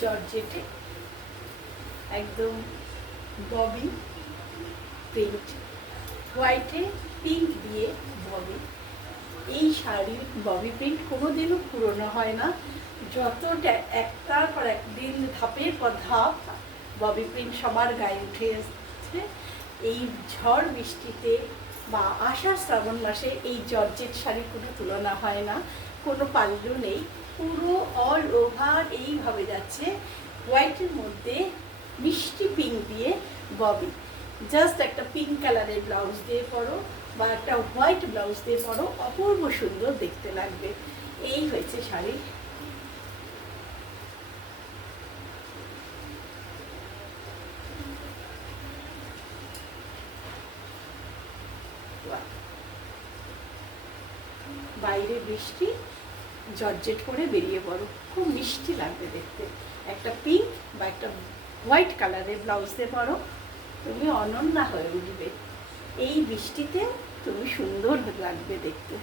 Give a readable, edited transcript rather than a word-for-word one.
জর্জেটে একদম Bobby print, হোয়াইটে pink দিয়ে ববি। এই শাড়ির ববি প্রিন্ট কোনোদিনও পুরনো হয় না, যতটা একটার পর একদিন ধাপের পর ধাপ ববি প্রিন্ট সবার গায়ে উঠে এসেছে। এই ঝড় বৃষ্টিতে বা আষাঢ় শ্রাবণ মাসে এই জর্জেট শাড়ির কোনো তুলনা হয় না, কোনো পাল্লু নেই, পুরো অল ওভার এইভাবে যাচ্ছে। হোয়াইটের মধ্যে মিষ্টি পিঙ্ক দিয়ে ববি, জাস্ট একটা পিঙ্ক কালারের ব্লাউজ দিয়ে পরো বা একটা হোয়াইট ব্লাউজ দিয়ে পরো, অপূর্ব সুন্দর দেখতে লাগবে। এই হয়েছে শাড়ি। বাইরে বৃষ্টি, জর্জেট পরে বেরিয়ে পড়ো, খুব মিষ্টি লাগবে দেখতে। একটা পিঙ্ক বা একটা হোয়াইট কালারের ব্লাউজ দিয়ে পরো, তুমি অনন্যা হয়ে উঠবে। এই বৃষ্টিতে তুমি সুন্দর লাগবে দেখতে।